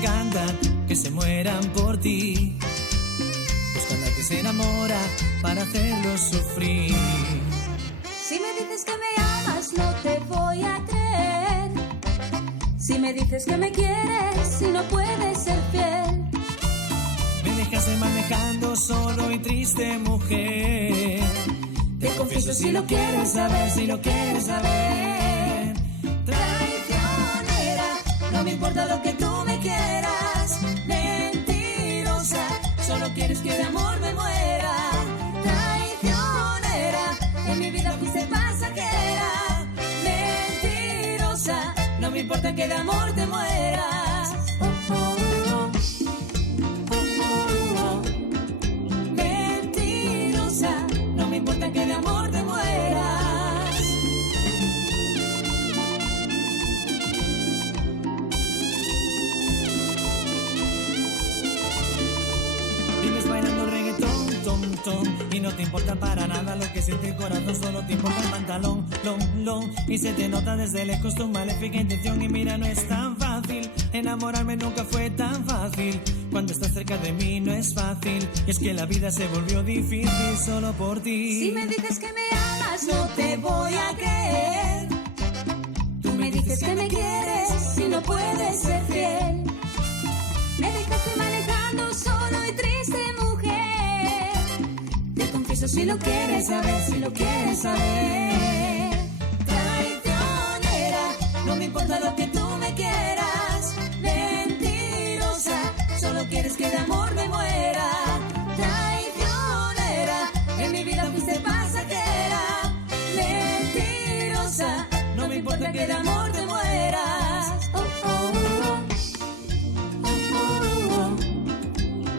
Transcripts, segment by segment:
encantan, que se mueran por ti, buscando al que se enamora para hacerlo sufrir. Si me dices que me amas, no te voy a creer. Si me dices que me quieres y no puedes ser fiel. Me dejaste manejando solo y triste, mujer. Te confieso si lo quieres saber, si lo quieres saber. Traicionera, no me importa lo que tú me quieras. Mentirosa, solo quieres que de amor me muera. Traicionera, en mi vida fuiste pasajera. Mentirosa, No me importa que de amor te mueras. mentirosa, No me importa que de amor te mueras. Vives bailando reggaetón, tom, tom, y no te importa para nada lo que siente el corazón, solo te importa el pantalón, long, y se te nota desde lejos tu maléfica intención. Y mira, no es tan fácil, enamorarme nunca fue tan fácil. Cuando estás cerca de mí no es fácil, y es que la vida se volvió difícil solo por ti. si me dices que me amas, no te voy a creer. Tú me dices que me quieres y no puedes ser fiel. Me dejaste manejando solo y triste, mujer. Te confieso si lo quieres saber, si lo quieres saber. Traicionera, no me importa lo que tú me quieras. Mentirosa, solo quieres que de amor me muera. Traicionera, en mi vida fuiste pasajera. Mentirosa, No me importa que de amor te mueras.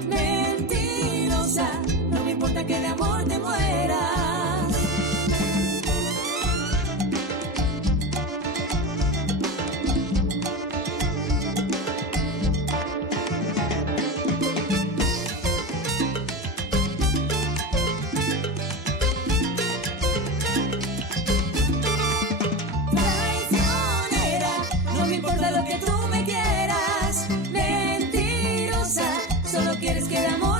Mentirosa, No me importa que de amor te mueras. traicionera, No me importa lo que tú me quieras. mentirosa, solo quieres que de amor